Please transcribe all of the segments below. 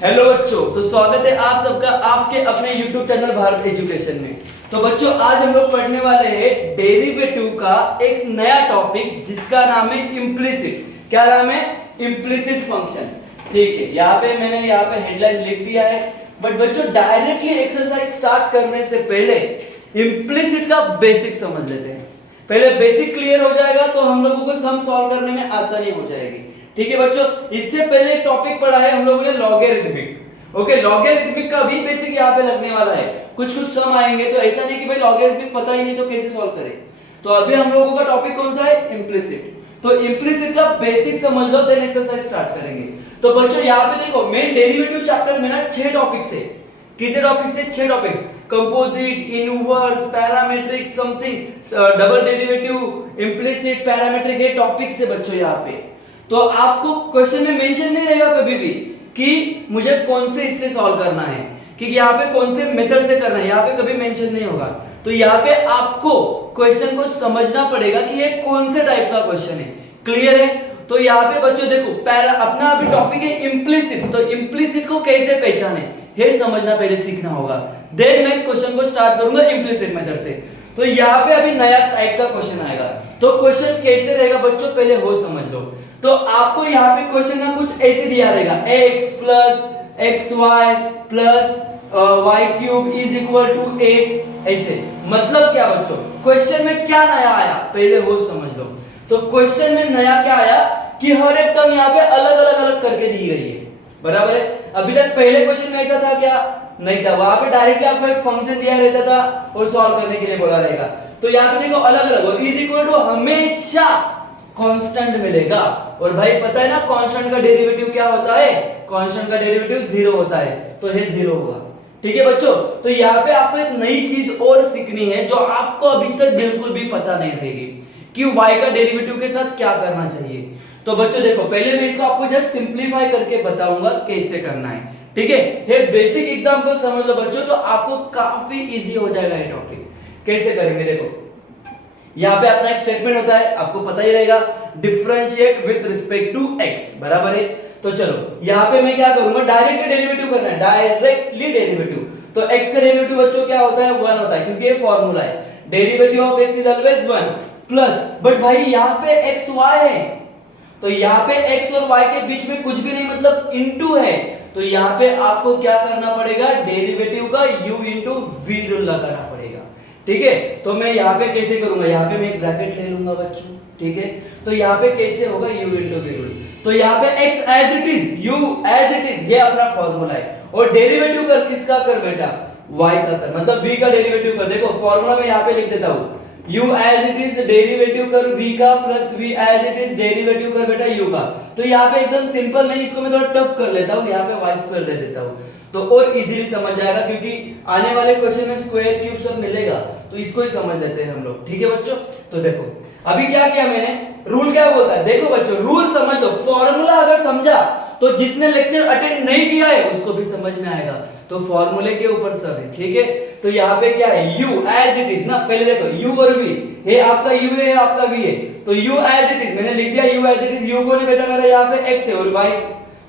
Hello बच्चों, तो स्वागत है आप सबका आपके अपने YouTube चैनल भारत एजुकेशन में। तो बच्चों, आज हम लोग पढ़ने वाले हैं डेरिवेटिव का एक नया टॉपिक जिसका नाम है इम्प्लिसिट। क्या नाम है? Implicit function. ठीक है, मैंने यहाँ पे हेडलाइन लिख दिया है। बट बच्चों, डायरेक्टली एक्सरसाइज स्टार्ट करने से पहले इम्प्लिसिट का बेसिक समझ लेते हैं। पहले बेसिक क्लियर हो जाएगा तो हम लोगों को सम सॉल्व करने में आसानी हो जाएगी। ठीक है बच्चों, इससे पहले टॉपिक पढ़ा है हम लोगों ने लॉगरिथमिक। ओके, लॉगरिथमिक का भी बेसिक यहाँ पे लगने वाला है। कुछ कुछ सम आएंगे, तो ऐसा नहीं कि भाई लॉगरिथमिक पता ही नहीं तो कैसे सॉल्व करें। तो अभी हम लोगों का टॉपिक कौन सा है? इम्प्लिसिट। तो इम्प्लिसिट का बेसिक समझ लो, देन एक्सरसाइज स्टार्ट करेंगे। तो बच्चों, यहाँ पे देखो, मेन डेरिवेटिव चैप्टर में ना 6 टॉपिक्स है। कितने टॉपिक्स है? 6 topics. Composite, inverse, parametric, something, double derivative, implicit, parametric, ये टॉपिक्स है बच्चों यहाँ पे। तो आपको क्वेश्चन में मेंशन नहीं रहेगा कभी भी कि मुझे कौन से इससे सॉल्व करना है, कि यहाँ पे कौन से मेथड से करना है, यहाँ पे कभी मेंशन नहीं होगा। तो यहाँ पे आपको क्वेश्चन को समझना पड़ेगा कि ये कौन से टाइप का क्वेश्चन है। क्लियर है? तो यहाँ पे बच्चों देखो, अपना अभी टॉपिक है इम्प्लिसिट। तो इम्प्लिसिट को कैसे पहचाने ये समझना पहले सीखना होगा। देन मैं क्वेश्चन को स्टार्ट करूंगा इम्प्लिसिट मेथड से। तो यहाँ पे अभी नया टाइप का क्वेश्चन आएगा। तो क्वेश्चन कैसे रहेगा बच्चों, पहले वो समझ लो। तो आपको यहाँ पे क्वेश्चन ना कुछ ऐसे दिया रहेगा, x plus x y plus y cube is equal to 8। ऐसे मतलब क्या बच्चों, क्वेश्चन में क्या नया आया पहले वो समझ लो। तो क्वेश्चन में नया क्या आया कि हर एक टर्म यहाँ पे अलग अलग अलग करके दी गई है। बराबर है? अभी तक पहले क्वेश्चन में ऐसा था क्या? नहीं था। वहां पे डायरेक्टली आपको एक फंक्शन दिया रहता था और सॉल्व करने के लिए बोला रहेगा। तो यहाँ पे देखो अलग अलग, और इज इक्वल टू हमेशा कांस्टेंट मिलेगा। और भाई पता है ना कांस्टेंट का डेरिवेटिव क्या होता है? कांस्टेंट का डेरिवेटिव 0 होता है, तो ये 0 होगा। ठीक है बच्चों, तो यहाँ पे आपको एक नई चीज और सीखनी है जो आपको अभी तक बिल्कुल भी पता नहीं रहेगी कि y का डेरिवेटिव के साथ क्या करना चाहिए। तो बच्चों देखो, पहले मैं इसको आपको जस्ट सिंपलीफाई करके बताऊंगा कैसे करना है। ठीक है, ये बेसिक एग्जांपल समझ लो बच्चों, तो आपको काफी इजी हो जाएगा ये टॉपिक। कैसे करेंगे देखो, यहाँ पे अपना एक स्टेटमेंट होता है, आपको पता ही रहेगा, differentiate with respect to x। बराबर है? तो चलो यहाँ पे मैं क्या करूंगा, डायरेक्टली डेरिवेटिव करना है, डायरेक्टली डेरिवेटिव। तो x का डेरिवेटिव बच्चों क्या होता है? 1 होता है, क्योंकि ये फॉर्मूला है, derivative of x is always 1 plus. But भाई यहाँ पे x y है, तो यहाँ पे x और y के बीच में कुछ भी नहीं, मतलब इनटू है। तो यहाँ पे आपको क्या करना पड़ेगा, डेरिवेटिव का u इंटू v रूल लगाना पड़ेगा। ठीक है, तो मैं यहाँ पे कैसे करूंगा, यहाँ पे मैं एक ब्रैकेट ले लूंगा बच्चों। ठीक है, तो यहाँ पे कैसे होगा, u इंटू v रूल। तो यहाँ पे x as it is, u as it is, ये अपना फॉर्मूला है। और डेरिवेटिव कर किसका कर बेटा? y का कर, मतलब v का डेरिवेटिव कर। देखो फॉर्मूला में यहाँ पे लिख देता हूँ, u as it is derivative कर v का plus v as it is derivative कर बेटा u का। तो यहाँ पे एकदम सिंपल नहीं, इसको मैं थोड़ा टफ कर लेता हूँ, यहाँ पे y स्क्वायर दे देता हूँ, तो और इजीली समझ जाएगा, क्योंकि आने वाले क्वेश्चन में स्क्वायर क्यूब सब मिलेगा, तो इसको ही समझ लेते हैं हम लोग। ठीक है बच्चों, तो देखो अभी क्या किया मैंने, रूल क्या बोलता है देखो बच्चों, रूल समझ लो। फॉर्मूला अगर समझा तो जिसने लेक्चर अटेंड नहीं किया है उसको भी समझ में आएगा। तो फॉर्मूले के ऊपर सब है। ठीक है, तो यहाँ पे क्या है, u एज इट इज ना, पहले देखो u और v, ये आपका u है, आपका v है। तो u एज इट इज मैंने लिख दिया, u as it is, u कौन है बेटा मेरा, यहाँ पे x है, और y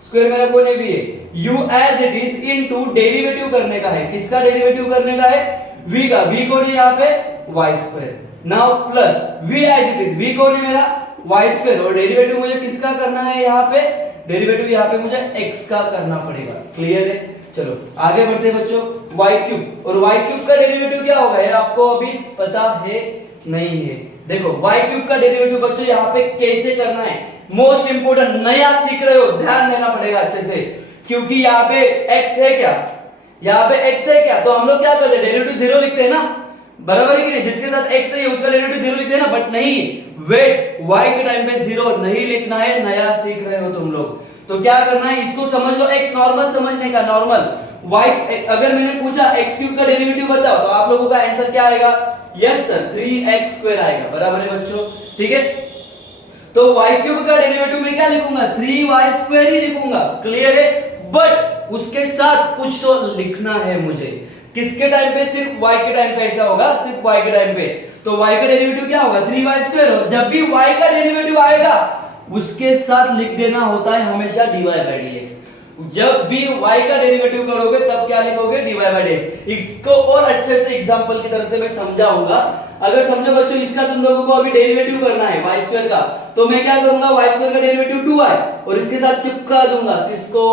स्क्वायर मेरा कौन है, v है। u as it is into derivative करने का है, किसका डेरिवेटिव करने का है? v का। v कौन है यहाँ पे? y square. Now plus v as it is, v कौन है मेरा? y square. और डेरिवेटिव मुझे किसका करना है यहाँ पे? डेरिवेटिव यहाँ पे मुझे x का करना पड़ेगा। क्लियर है? चलो आगे बढ़ते हैं बच्चों, y क्यूब। और y क्यूब का डेरिवेटिव क्या होगा, ये आपको अभी पता है नहीं है। देखो y क्यूब का डेरिवेटिव बच्चों यहाँ पे कैसे करना है, मोस्ट इंपोर्टेंट, नया सीख रहे हो, ध्यान देना पड़ेगा अच्छे से, क्योंकि यहाँ पे x है क्या, यहाँ पे x है क्या, तो हम लोग क्या करते हैं, डेरिवेटिव 0 लिखते हैं ना। बराबर है कि नहीं? जिसके साथ x है उसका डेरिवेटिव 0 लिखते हैं ना। बट नहीं, वेट, y के टाइम पे 0 नहीं लिखना है, नया सीख रहे हो तुम लोग। तो क्या करना है, इसको समझ लो, x नॉर्मल समझने का, नॉर्मल। y अगर मैंने पूछा x क्यूब का डेरिवेटिव बताओ, तो आप लोगों का आंसर क्या आएगा? यस सर, 3x स्क्वायर आएगा। बराबर है बच्चों? ठीक है, तो y क्यूब का डेरिवेटिव में क्या लिखूंगा, 3y स्क्वायर ही लिखूंगा। क्लियर है? बट उसके साथ कुछ तो लिखना है मुझे। किसके टाइम पे? सिर्फ y के टाइम पे ऐसा होगा, सिर्फ y के टाइम पे। तो y का डेरिवेटिव क्या होगा? 3y square. और जब भी y का डेरिवेटिव आएगा उसके साथ लिख देना होता है हमेशा dy बाई dx। जब भी y का डेरिवेटिव करोगे तब क्या लिखोगे dy बाय dx। इसको और अच्छे से एग्जांपल की तरफ से मैं समझाऊंगा। अगर समझो बच्चों इसका तुम लोगों को अभी डेरिवेटिव करना है y स्क्वायर का, तो मैं क्या करूंगा y स्क्वायर का डेरिवेटिव 2y और इसके साथ चिपका दूंगा किसको,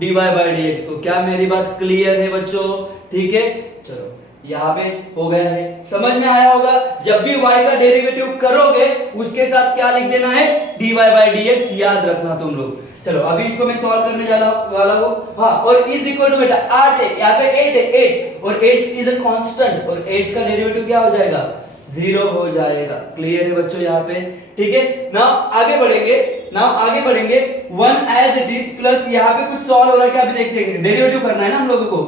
dy बाय dx को। क्या मेरी बात क्लियर है बच्चों? ठीक है, चलो यहाँ पे हो गया है, समझ में आया होगा। जब भी y का डेरिवेटिव करोगे उसके साथ क्या लिख देना है, dy बाय dx, याद रखना तुम लोग। चलो अभी इसको मैं सॉल्व करने वाला हूं। हाँ, और इज इक्वल टू बेटा 8 है, यहाँ पे 8 है, 8 और 8 इज अ कांस्टेंट और 8 का डेरिवेटिव क्या हो जाएगा, 0 हो जाएगा। क्लियर है बच्चों यहाँ पे? ठीक है, नाउ आगे बढ़ेंगे 1 एज इट इज प्लस यहाँ पे कुछ सॉल्व हो रहा है क्या, अभी देखते हैं। डेरिवेटिव करना है ना हम लोगों को।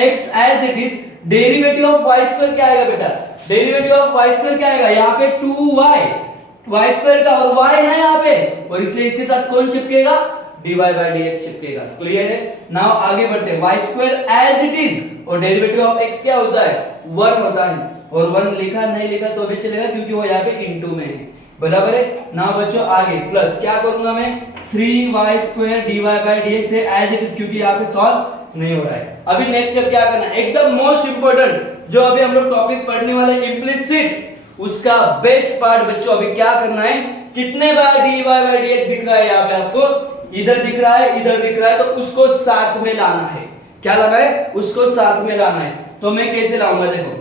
x as it is, derivative of y square क्या आएगा बेटा, डेरिवेटिव ऑफ y स्क्वायर क्या आएगा, यहाँ पे 2y स्क्वायर का और y है यहाँ पे, और इसलिए इसके साथ कौन चिपकेगा, dy बाय dx चिपकेगा। क्लियर है? नाउ आगे बढ़ते हैं। y square as it is और डेरिवेटिव ऑफ x क्या होता है, 1 होता है, और 1 लिखा नहीं लिखा तो भी चलेगा क्योंकि वो यहाँ पे इनटू में है। बराबर है ना बच्चों? आगे प्लस क्या करूंगा मैं, 3y square dy bye dx है एज इट इज, क्योंकि यहाँ पे सॉल्व नहीं हो रहा है। अभी नेक्स्ट स्टेप क्या करना है, एकदम मोस्ट इंपोर्टेंट जो अभी हम लोग टॉपिक पढ़ने वाले इंप्लिसिट, उसका बेस्ट पार्ट बच्चों अभी क्या करना है, कितने बार dy बाय dx दिख रहा है यहाँ पे आपको, इधर दिख रहा है, इधर दिख रहा है, तो उसको साथ में लाना है। क्या लाना है, उसको साथ में लाना है। तो मैं कैसे लाऊंगा, देखो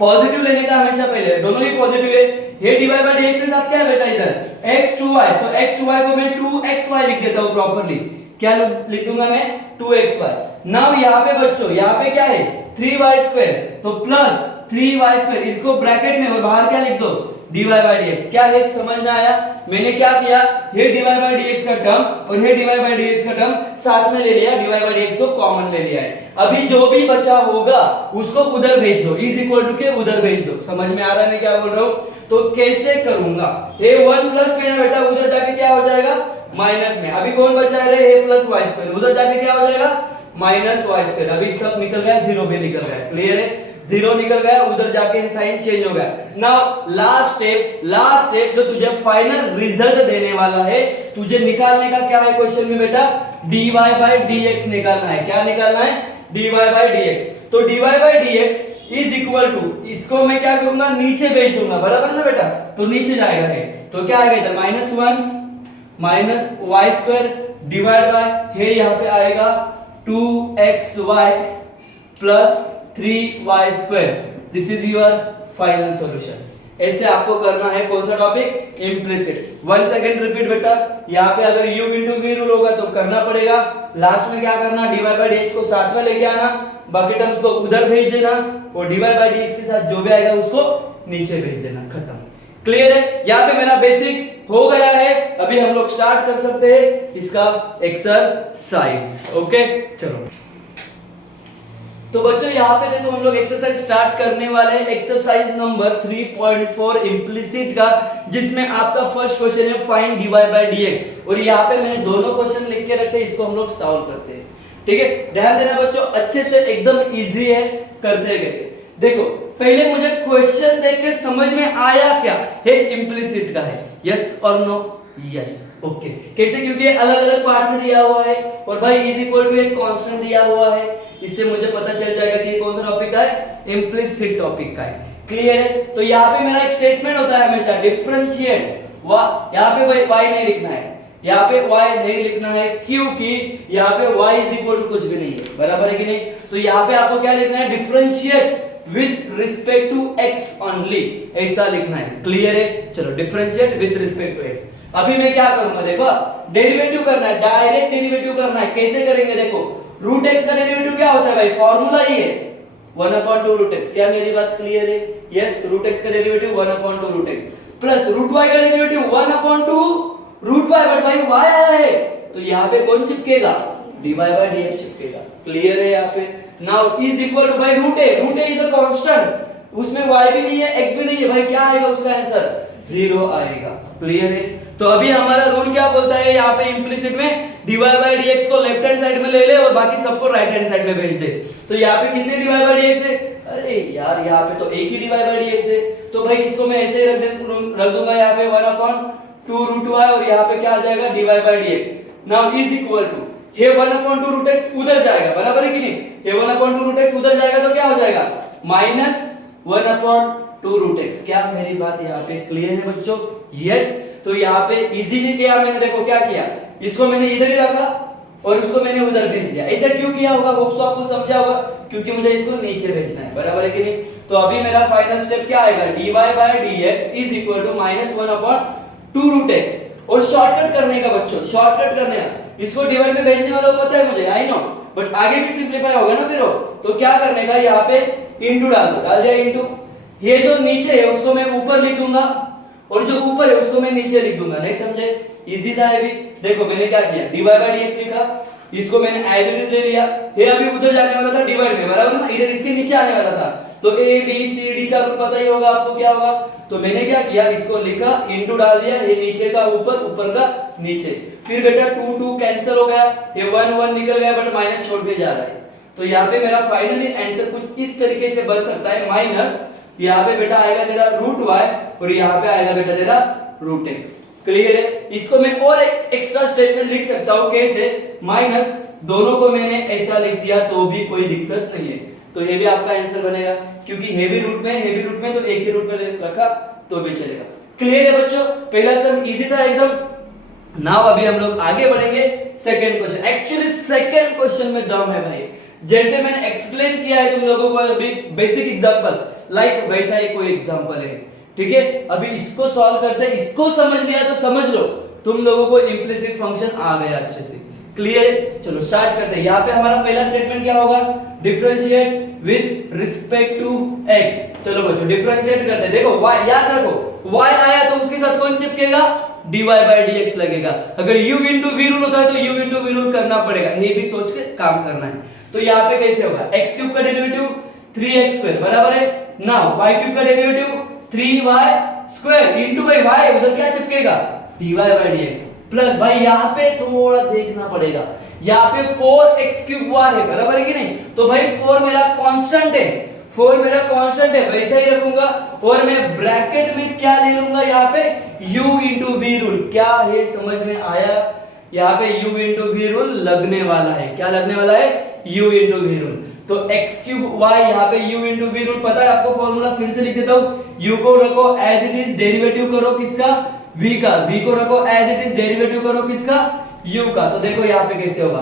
पॉजिटिव लेने का हमेशा पहले, दोनों ही पॉजिटिव है। ये dy बाय dx के साथ क्या है बेटा, इधर x 2y, तो x 2y को मैं 2xy लिख देता हूं प्रॉपर्ली। क्या लिख दूंगा मैं, 2xy। नाउ यहाँ पे बच्चों, यहाँ पे क्या है 3y स्क्वायर, तो प्लस 3y स्क्वायर, इसको ब्रैकेट में और बाहर क्या लिख दो, dy बाय dx। क्या है समझ में आया? मैंने क्या किया, ये dy बाय dx का टर्म और ये dy बाय dx का टर्म साथ में ले लिया, dy बाय dx को कॉमन ले लिया है। अभी जो भी बचा होगा उसको उधर भेज दो, इज इक्वल टू के उधर भेज दो। समझ में आ रहा है मैं क्या बोल रहा हूँ? तो कैसे करूंगा, ये 1 प्लस में ना बेटा उधर जाके क्या हो जाएगा, माइनस में। अभी कौन बचा है, a प्लस y स्क्वायर, उधर जाके क्या हो जाएगा, माइनस y स्क्वायर। अभी सब निकल गया, 0 भी निकल गया। क्लियर है? 0 निकल गया, उधर जाके साइन चेंज हो गया। नाउ लास्ट स्टेप जो तुझे फाइनल रिजल्ट देने वाला है, तुझे निकालने का क्या है क्वेश्चन में बेटा, dy बाय dx निकालना है। क्या निकालना है, dy बाय dx। तो dy bye dx is equal to, इसको मैं क्या करूंगा, नीचे भेज दूंगा। बराबर ना बेटा? तो नीचे जाएगा है, तो क्या आएगा इधर, -1 minus y square divide by, ये यहाँ पे आएगा 2xy plus 3y square. This is your final solution. ऐसे आपको करना है कौन सा topic, implicit. Once again repeat बेटा, यहाँ पे अगर u इंटू v रूल होगा तो करना पड़ेगा। लास्ट में क्या करना, dy बाय dx को साथ में लेके आना, बाकी टर्म्स को उधर भेज देना, और dy बाय dx के साथ जो भी आएगा उसको नीचे भेज देना। खत्म। क्लियर है? यहाँ पे मेरा बेसिक हो गया है। अभी हम लोग स्टार्ट कर सकते हैं इसका एक्सरसाइज। ओके चलो, तो बच्चों यहाँ पे देखो हम लोग एक्सरसाइज स्टार्ट करने वाले हैं, एक्सरसाइज नंबर 3.4 इम्प्लिसिट का, जिसमें आपका फर्स्ट क्वेश्चन है फाइंड dy बाय dx। और यहाँ पे मैंने दोनों क्वेश्चन लिख के रखे, इसको हम लोग सॉल्व करते हैं। ठीक है, ध्यान देना बच्चों, अच्छे से, एकदम इजी है। करते हैं कैसे, देखो पहले मुझे क्वेश्चन देख के समझ में आया क्या है, इम्प्लिसिट का है, यस और नो, यस ओके। कैसे, क्योंकि अलग अलग पार्ट में दिया हुआ है और भाई इज इक्वल टू एक कांस्टेंट दिया हुआ है, इससे मुझे पता चल जाएगा कि ये कौन सा टॉपिक का है, इम्प्लिसिट टॉपिक का है। क्लियर है? तो यहाँ पे मेरा एक स्टेटमेंट होता है हमेशा, डिफरेंशिएट, यहाँ पे भाई y नहीं लिखना है, यहाँ पे y नहीं लिखना है, क्योंकि यहाँ पे y इज इक्वल टू कुछ भी नहीं है। बराबर है कि नहीं? तो यहाँ पे आपको क्या लिखना है, differentiate with respect to x only, ऐसा लिखना है। क्लियर है? चलो, differentiate with respect to x। अभी मैं क्या करूंगा, देखो डेरिवेटिव करना है, डायरेक्ट डेरिवेटिव करना है। कैसे करेंगे, देखो रूट x का डेरिवेटिव क्या होता है भाई, फार्मूला ही है 1/2 रूट x। क्या मेरी बात क्लियर है? यस, रूट x का derivative 1/2 root x plus root y का डेरिवेटिव 1/2 रूट y, बट भाई y आया है तो यहाँ पे कौन चिपकेगा, dy बाय dx चिपकेगा। क्लियर है? यहाँ पे नाउ इज इक्वल टू भाई root a is a constant, उसमें y भी नहीं है x भी नहीं है, भाई क्या आएगा उसका आंसर, 0 आएगा। क्लियर है? तो अभी हमारा रूल क्या बोलता है यहाँ पे इम्प्लिसिट में, dy बाय dx को लेफ्ट हैंड साइड में ले ले और बाकी सबको राइट हैंड साइड में भेज दे। तो यहाँ पे कितने dy बाय dx है, अरे यार यहाँ पे तो एक ही dy बाय dx है, तो भाई इसको मैं ऐसे ही रख दूंगा यहाँ पे 1/2 रूट y, और यहाँ पे क्या आ जाएगा dy bye dx। Now is equal to ये 1/2 रूट एक्स उधर जाएगा, बराबर है कि नहीं? ये 1/2 रूट एक्स उधर जाएगा तो क्या हो जाएगा? Minus 1/2 root x. क्या मेरी बात यहाँ पे क्लियर है बच्चों? यस। तो यहाँ पे इजीली किया मैंने, देखो क्या किया, इसको मैंने इधर ही रखा और उसको मैंने उधर भेज दिया। ऐसा क्यों किया होगा? होप सो आपको समझा होगा, क्योंकि मुझे इसको नीचे भेजना है, बराबर है कि नहीं? तो अभी मेरा फाइनल स्टेप क्या आएगा? dy by dx is equal to minus 1/2 root x. और शॉर्टकट करने का बच्चों, शॉर्टकट करने का, इसको डिवाइड में भेजने वाला पता है मुझे, आई नो, बट आगे भी सिंपलीफाई होगा ना फिर हो। तो क्या करने का, यहाँ पे इनटू डाल दो, डाल दिया इनटू। ये जो नीचे है उसको मैं ऊपर लिख दूंगा और जो ऊपर है उसको मैं नीचे लिख दूंगा। नहीं समझे? इजी था ये भी। देखो मैंने क्या किया, dy by dx लिखा, इसको मैंने एज इट इज ले लिया। ये अभी उधर जाने वाला था डिवाइड में, बराबर ना, इधर इसके नीचे आने वाला था। तो a b c d का रूप पता ही होगा आपको क्या होगा। तो मैंने क्या किया, इसको लिखा, इनटू डाल दिया, ये नीचे का ऊपर, ऊपर का नीचे। फिर बेटा 2 2 कैंसिल हो गया, ये 1 1 निकल गया, बट माइनस छोड़ के जा रहा है। तो यहाँ पे मेरा फाइनली आंसर कुछ इस तरीके से बन सकता है, माइनस यहाँ पे बेटा आएगा तेरा रूट y और यहाँ पे आएगा बेटा तेरा रूट x। क्लियर है? इसको मैं और एक एक्स्ट्रा स्टेटमेंट लिख सकता हूँ, कैसे? माइनस दोनों को मैंने ऐसा लिख दिया तो भी कोई दिक्कत नहीं है। तो ये भी आपका आंसर बनेगा, क्योंकि हेवी रूट में तो एक ही रूट में रखा तो भी चलेगा। क्लियर है बच्चों? पहला सम इजी था एकदम। नाउ अभी हम लोग आगे बढ़ेंगे second question. Actually second question में दम है भाई। जैसे मैंने एक्सप्लेन किया है तुम लोगों को अभी बेसिक एग्जांपल, लाइक वैसा ही कोई एग्जांपल है, ठीक है? अभी इसको सॉल्व करते हैं, इसको समझ लिया तो समझ लो तुम लोगों को इंप्लिसिट फंक्शन आ गया अच्छे से। क्लियर है? चलो स्टार्ट करते हैं। यहाँ पे हमारा पहला स्टेटमेंट क्या होगा? Differentiate with respect to x। चलो बच्चों डिफरेंशिएट करते हैं। देखो y याद रखो, y आया तो उसके साथ कौन चिपकेगा? dy by dx लगेगा। अगर u into v रूल होता है तो u into v रूल करना पड़ेगा, ये भी सोच के काम करना है। तो यहाँ पे कैसे होगा? x क्यूब का डेरिवेटिव 3x स्क्वायर बराबर है, नाउ y क्यूब का डेरिवेटिव 3y स्क्वायर इनटू भाई y उधर क्या चिपकेगा? dy by dx प्लस भाई यहाँ पे थोड़ा देखना पड़ेगा, यहाँ पे 4x क्यूब y है, बराबर है कि नहीं? तो भाई 4 मेरा कांस्टेंट है, 4 मेरा कांस्टेंट है, वैसा ही रखूंगा और मैं ब्रैकेट में क्या ले लूंगा यहाँ पे? u into v rule. क्या है समझ में आया? यहाँ पे u into v रूल लगने वाला है। क्या लगने वाला है? u into v rule. तो x क्यूब y यहाँ पे u into v रूल पता है आपको, फॉर्मूला फिर से लिख देता हूँ। u को रखो एज इट इज, डेरिवेटिव करो किसका? v का, v को रखो एज इट इज, डेरिवेटिव करो किसका? u का। तो देखो यहाँ पे कैसे होगा,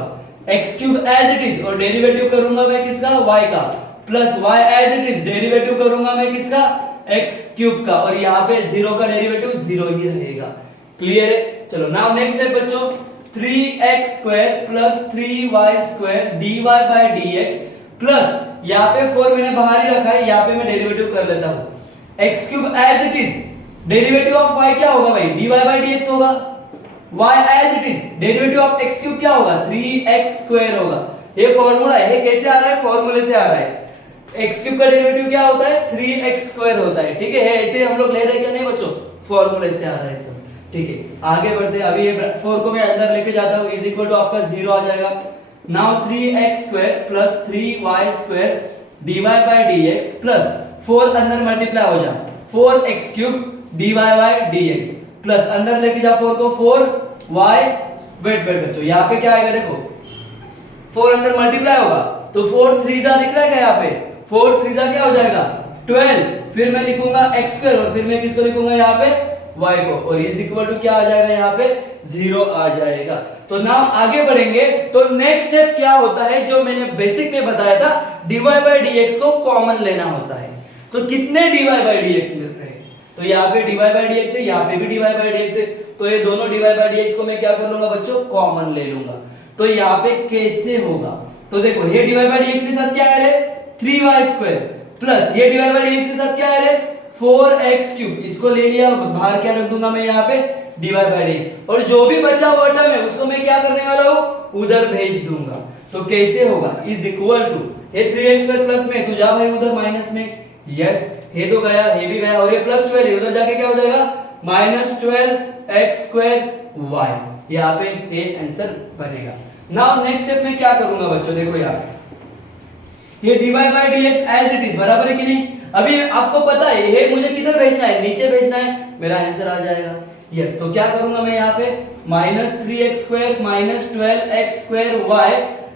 x cube as it is और डेरिवेटिव करूंगा मैं किसका? y का, plus y as it is, derivative करूंगा मैं किसका? x क्यूब का, और यहाँ पे 0 का डेरिवेटिव 0 ही रहेगा। क्लियर है? चलो नाउ नेक्स्ट स्टेप बच्चों, 3x square plus 3y square dy by dx plus यहाँ पे 4 मैंने बाहर ही रखा है, यहाँ पे मैं डेरिवेटिव कर लेता हूँ। x cube as it is, derivative of y क्या होगा भाई? dy by dx होगा। y as it is, derivative of x cube क्या होगा? 3x स्क्वायर होगा। ये फार्मूला है, ये कैसे आ रहा है? फार्मूले से आ रहा है। x क्यूब का डेरिवेटिव क्या होता है? 3x स्क्वायर होता है, ठीक है? ऐसे हम लोग ले रहे हैं क्या? नहीं बच्चों, फार्मूले से आ रहा है सब, ठीक है? आगे बढ़ते हैं। अभी ये 4 को मैं अंदर लेके जाता हूं, इज इक्वल टू आपका 0 आ जाएगा। Now 3x square plus 3y square dy by dx plus 4 अंदर मल्टीप्लाई हो जा, 4x cube dy by dx plus अंदर लेके जा 4 को, 4y वेट बच्चों यहाँ पे क्या आएगा? देखो 4 अंदर मल्टीप्लाई होगा तो 4 3 जा दिख रहा है क्या? यहाँ पे 4 3 जा क्या हो जाएगा? 12। फिर मैं लिखूंगा x स्क्वायर और फिर मैं किसको लिखूंगा यहाँ पे? y को, और इज इक्वल टू क्या आ जाएगा? यहाँ पे 0 आ जाएगा। तो नाउ आगे बढ़ेंगे। तो नेक्स्ट स्टेप क्या होता है, जो मैंने बेसिक में बताया था, dy by dx को कॉमन लेना होता है। तो कितने dy by dx मिल रहे हैं? तो यहाँ पे dy by dx है, यहाँ पे भी dy by dx है, तो ये दोनों dy by dx को मैं क्या कर लूंगा बच्चों? कॉमन ले लूंगा। तो यहाँ पे कैसे होगा? तो देखो ये dy by dx के साथ क्या है रे? 3y स्क्वायर प्लस ये dy by dx के साथ क्या है रे? 4x cube. इसको ले लिया, बाहर क्या रख दूंगा मैं यहाँ पे? dy by dx, और जो भी बचा हुआ टर्म है उसको मैं क्या करने वाला हूँ? उधर भेज दूंगा। तो कैसे होगा? इज इक्वल टू ये 3x स्क्वायर प्लस में, तू जा भाई उधर माइनस में, यस ये तो गया, ये भी गया, और ये प्लस 12 है, उधर जाके क्या हो जाएगा? Minus 12x square y। यहाँ पे ये आंसर बनेगा। नाउ नेक्स्ट स्टेप में क्या करूंगा बच्चों? देखो यहाँ पे ये dy by dx as it is, बराबर है कि नहीं? अभी आपको पता है ये मुझे किधर भेजना है? नीचे भेजना है, मेरा आंसर आ जाएगा। यस, तो क्या करूंगा मैं यहाँ पे -3x² minus 12x² y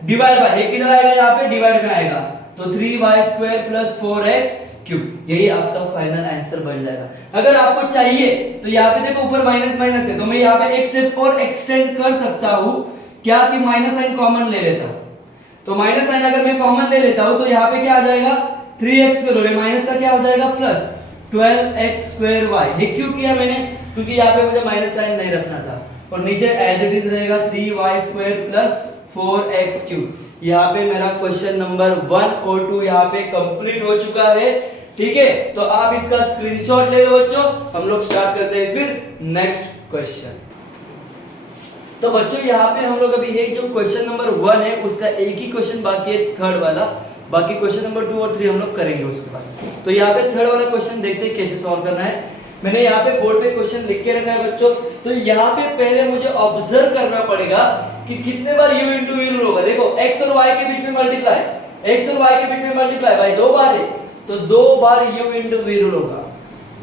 divide by, ये किधर आएगा यहाँ पे डिवाइड में आएगा, तो 3y² प्लस 4x³ यही आपका फाइनल आंसर बन जाएगा। अगर आपको चाहिए तो यहाँ पे देखो ऊपर माइनस माइनस है, तो मैं यहाँ पे एक स्टेप और एक्सटेंड कर सकता हूँ, क्या कि माइनस साइन कॉमन ले लेता हूँ। तो माइनस साइन अगर मैं कॉमन ले लेता हूँ तो यहाँ पे क्या आ जाएगा 3x² और माइनस का क्या हो जाएगा प्लस 12x² y। ये क्यों किया मैंने, क्योंकि यहाँ पे मुझे माइनस साइन नहीं रखना था, और नीचे एज इट इज रहेगा 3y² प्लस 4x³ यहाँ पे मेरा क्वेश्चन नंबर 1 और 2 यहाँ पे कंप्लीट हो चुका है। ठीक है, तो आप इसका स्क्रीनशॉट ले लो बच्चों, हम लोग स्टार्ट करते हैं फिर नेक्स्ट क्वेश्चन। तो बच्चों यहाँ पे हम लोग अभी एक जो क्वेश्चन नंबर 1 है उसका एक ही क्वेश्चन बाकी है, थर्ड वाला, बाकी क्वेश्चन नंबर 2 और 3 हम लोग करेंगे उसके बाद। तो यहाँ पे थर्ड वाला क्वेश्चन देखते हैं कैसे सॉल्व करना है। मैंने यहाँ पे बोर्ड पे क्वेश्चन लिख के रखा है बच्चों, तो यहाँ पे पहले मुझे ऑब्जर्व करना पड़ेगा कि कितने बार u इंटू v रूल होगा। देखो x और y के बीच में मल्टीप्लाई, x और y के बीच में मल्टीप्लाई भाई 2 बार है, तो 2 बार u इंटू v रूल होगा,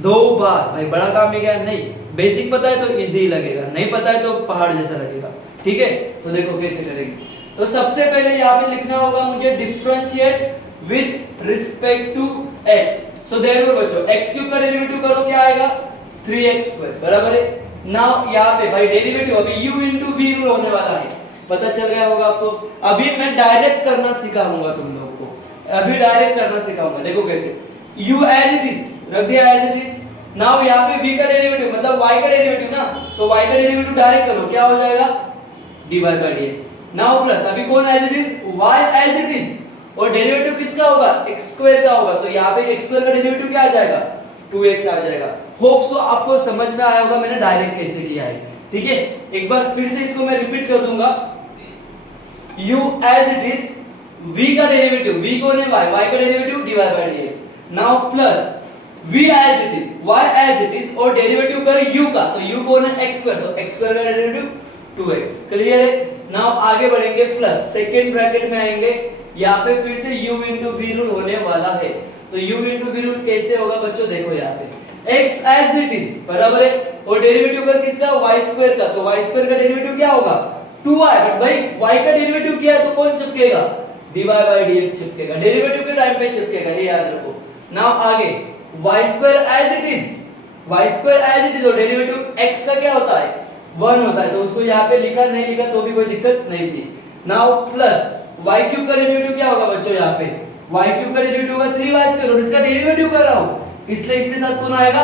2 बार। भाई बड़ा काम है क्या, नहीं, बेसिक पता है तो इजी लगेगा, नहीं पता है तो पहाड़ जैसा लगेगा। ठीक है, तो देखो कैसे करेंगे। तो सबसे पहले यहाँ पे लिखना होगा मुझे differentiate with respect to x। So therefore बच्चों x³ का डेरिवेटिव करो, क्या आएगा 3x² बराबर है। नाउ यहाँ पे भाई डेरिवेटिव अभी u इंटू v रूल होने वाला है, पता चल गया होगा आपको। अभी मैं डायरेक्ट करना सिखाऊंगा तुम लोगों को, अभी डायरेक्ट करना सिखाऊंगा। देखो कैसे, u एज इट इज रख दिया एज इट इज। नाउ यहाँ पे v का डेरिवेटिव मतलब y का डेरिवेटिव ना, तो y का डेरिवेटिव डायरेक्ट करो, क्या हो जाएगा dy bye dx। Now plus अभी कौन as it is, y as it is, और डेरिवेटिव किसका होगा x² का होगा, तो यहाँ पे x² का डेरिवेटिव क्या आ जाएगा 2x आ जाएगा। होप सो आपको समझ में आया होगा मैंने डायरेक्ट कैसे किया है। ठीक है, एक बार फिर से इसको मैं रिपीट कर दूंगा, u as it is, v का डेरिवेटिव, v कौन है y का derivative dy bye dx। Now plus v as it is, y as it is, और डेरिवेटिव कर u का, तो u कौन है x², तो x² का डेरिवेटिव 2x। क्लियर है। नाउ आगे बढ़ेंगे, प्लस सेकंड ब्रैकेट में आएंगे, यहाँ पे फिर से u इंटू v रूल होने वाला है। तो u इंटू v रूल कैसे होगा बच्चों, देखो यहाँ पे x एज इट इज बराबर है, और डेरिवेटिव कर किसका y² का, तो y² का डेरिवेटिव क्या होगा 2y, बट भाई y का डेरिवेटिव क्या है तो कौन चिपकेगा dy बाय dx चिपकेगा, डेरिवेटिव के टाइम पे चिपकेगा, ये याद रखो। नाउ आगे y² as it is, y² as it is, और डेरिवेटिव x का क्या होता है 1 होता है, तो उसको यहाँ पे लिखा नहीं लिखा तो भी कोई दिक्कत नहीं थी। नाउ प्लस y³ का डेरिवेटिव क्या होगा बच्चों, यहाँ पे y³ का डेरिवेटिव होगा 3y², और इसका डेरिवेटिव कर रहा हूं इसलिए इसके साथ कौन आएगा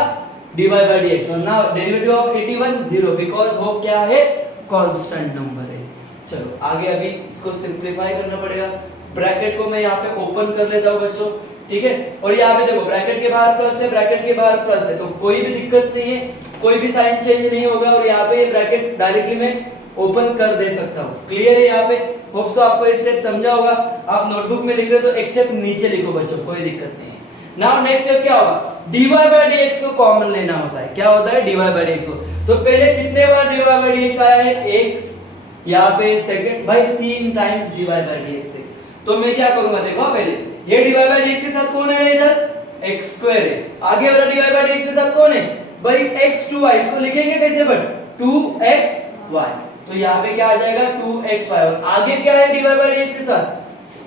dy bye dx। Now derivative of 81 0, because वो क्या है कांस्टेंट नंबर है। चलो आगे अभी इसको सिंपलीफाई करना पड़ेगा। ब्रैकेट को मैं यहाँ पे ओपन कर लेता हूँ बच्चों, ठीक है, और यहाँ पे देखो ब्रैकेट के बाहर प्लस है, ब्रैकेट के बाहर प्लस है, तो कोई भी दिक्कत नहीं है, कोई भी साइन चेंज नहीं होगा, और यहाँ पे ब्रैकेट डायरेक्टली मैं ओपन कर दे सकता हूँ। क्लियर है यहाँ पे, होप सो आपको ये स्टेप समझा होगा। आप नोटबुक में लिख रहे हो तो एक स्टेप नीचे लिखो बच्चों, कोई दिक्कत नहीं है। नाउ नेक्स्ट स्टेप क्या होगा, dy बाय dx को कॉमन लेना होता है। क्या होता है dy बाय dx को, तो पहले कितने बार dy बाय dx आया है, एक, यहाँ पे सेकंड, भाई 3 टाइम्स dy बाय dx है। तो मैं क्या करूंगा, देखो पहले ये dy बाय dx के साथ कौन है, इधर x² है, आगे वाला dy बाय dx के साथ कौन है भाई x2y, इसको लिखेंगे कैसे बट 2xy, तो यहाँ पे क्या आ जाएगा 2xy, और आगे क्या है dy बाय dx के साथ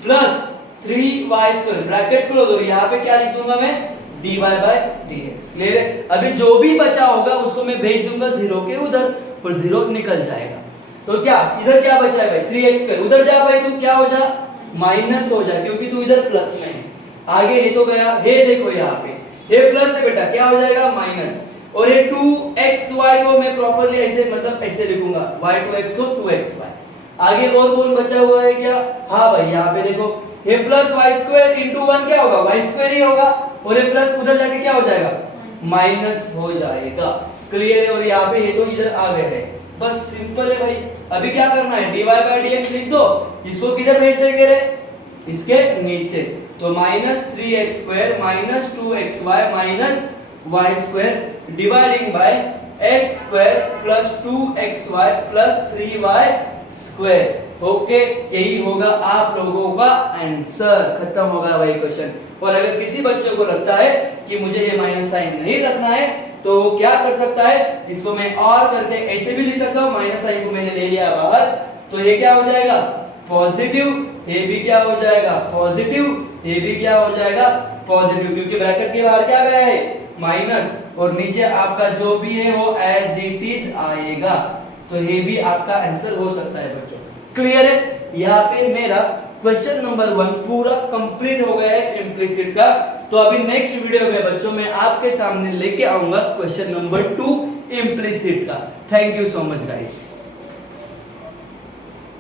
प्लस 3y², ब्रैकेट क्लोज, और यहाँ पे क्या लिख दूंगा मैं dy बाय dx। क्लियर है। अभी जो भी बचा होगा उसको मैं भेज दूंगा 0 के उधर, और 0 निकल जाएगा। तो क्या इधर क्या बचा है भाई 3x², उधर जा भाई तू क्या हो जा माइनस हो जा, क्योंकि तू इधर प्लस में है। आगे ये तो गया, ये देखो यहाँ पे ये प्लस है बेटा, क्या हो जाएगा माइनस, और ये 2xy को मैं प्रॉपर्ली ऐसे मतलब ऐसे लिखूंगा y2x को 2xy। आगे और कौन बचा हुआ है क्या, हाँ भाई यहाँ पे देखो ये प्लस y² इंटू 1 क्या होगा y² ही होगा, और ये प्लस उधर जाके क्या हो जाएगा माइनस हो जाएगा। क्लियर है। और यहाँ पे ये तो इधर आ गए है, बस सिंपल है भाई। अभी क्या करना है dy बाय dx लिख दो, इसको किधर भेज देंगे रे, इसके नीचे, तो -3x² minus 2xy minus y² dividing by x² plus 2xy plus 3y²। Okay, यही होगा आप लोगों का आंसर। खत्म होगा भाई क्वेश्चन। और अगर किसी बच्चे को लगता है कि मुझे ये माइनस साइन नहीं रखना है तो वो क्या कर सकता है, इसको मैं और करके ऐसे भी लिख सकता हूँ, माइनस साइन को मैंने ले लिया बाहर, तो ये क्या हो जाएगा पॉजिटिव, ये भी क्या हो जाएगा पॉजिटिव, ये भी क्या हो जाएगा पॉजिटिव, क्योंकि ब्रैकेट के बाहर क्या गया है माइनस, और नीचे आपका जो भी है वो एज इट इज आएगा, तो ये भी आपका आंसर हो सकता है बच्चों। क्लियर है? यहाँ पे मेरा क्वेश्चन नंबर 1 पूरा कंप्लीट हो गया है इम्प्लिसिट का। तो अभी नेक्स्ट वीडियो में बच्चों मैं आपके सामने लेके आऊंगा क्वेश्चन नंबर 2 इम्प्लिसिट का। Thank you so much guys.